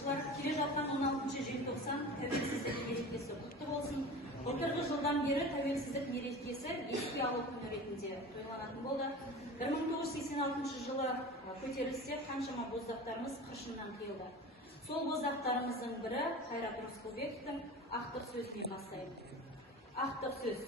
оқушылар, келе жатқан 16 желтоқсан тәуелсіздік мерекесі құтты болсын. Былтырғы жылдан бері тәуелсіздік мерекесі еске алу күні ретінде тойланатын болды. 1986 жылы көтерілісте қаншама боздақтарымыз қыршыннан қиылды. Сол боздақтарымыздың бірі Қайрат Рысқұлбековтың ақтық сөзіне бастайды. Ақтық сөз.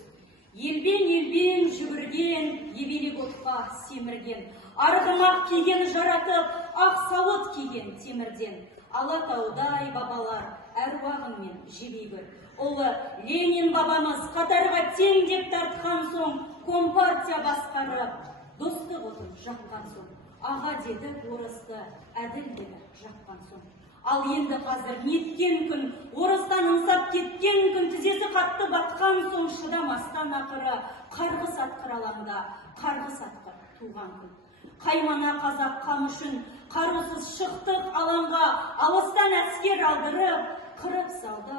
Елбен жүгірген, ебелек отқа семірген, арғымақ киген жаратып, ақ сауыт киген темірден, Алатаудай бабалар әруағыңмен жебейгір. Олы Ленин бабамыз қатарға тең деп тартқан соң, Компартия басқарып, достық отын жаққан соң, аға деді орысты, әділ деді жаққан соң. Ал енді қазір неткен күн, орыстан аңсап кеткен күн, тізесі қатты батқан соң, шыдамастан ақыры, қарғыс атқыр алаңда, қарғыс атқыр туған күн. Қаймана қазақ қамышын, қарусыз шықтық алаңға, алыстан әскер алдырып, қырып салды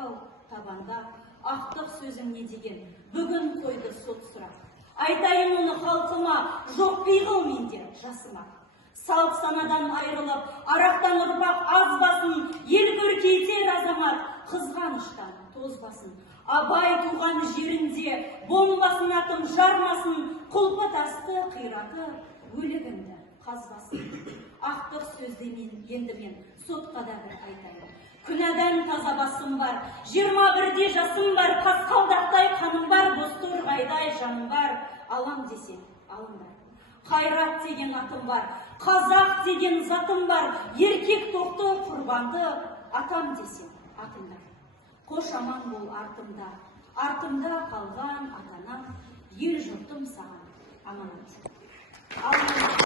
табанда. Ақтық сөзім не деген, бүгін қойды сот сұрақ. Айтайын оны халқыма, жоқ пиғыл менде жасыма. Салып санадан айрылып, арақтан ұрпақ аз басын, ел көркейтер азамат, қызғаныштан тозбасын. Абай туған жерінде, бомбасын атым жармасын, құлпы тасты қиратып, өлігімді қазбасын. Ақтық сөзде енді мен сотқа да бір айтайын. Күнәдан таза басым бар, 21-де жасым бар, қасқалдақтай қаным бар, бозторғайдай жаным бар, алам десем алындар. Қайрат деген атым бар, қазақ деген затым бар, еркек тоқты құрбанды атам десем атымдар. Қош аман бол артымда, артымда қалған атанам, ел жұртым саған аманат.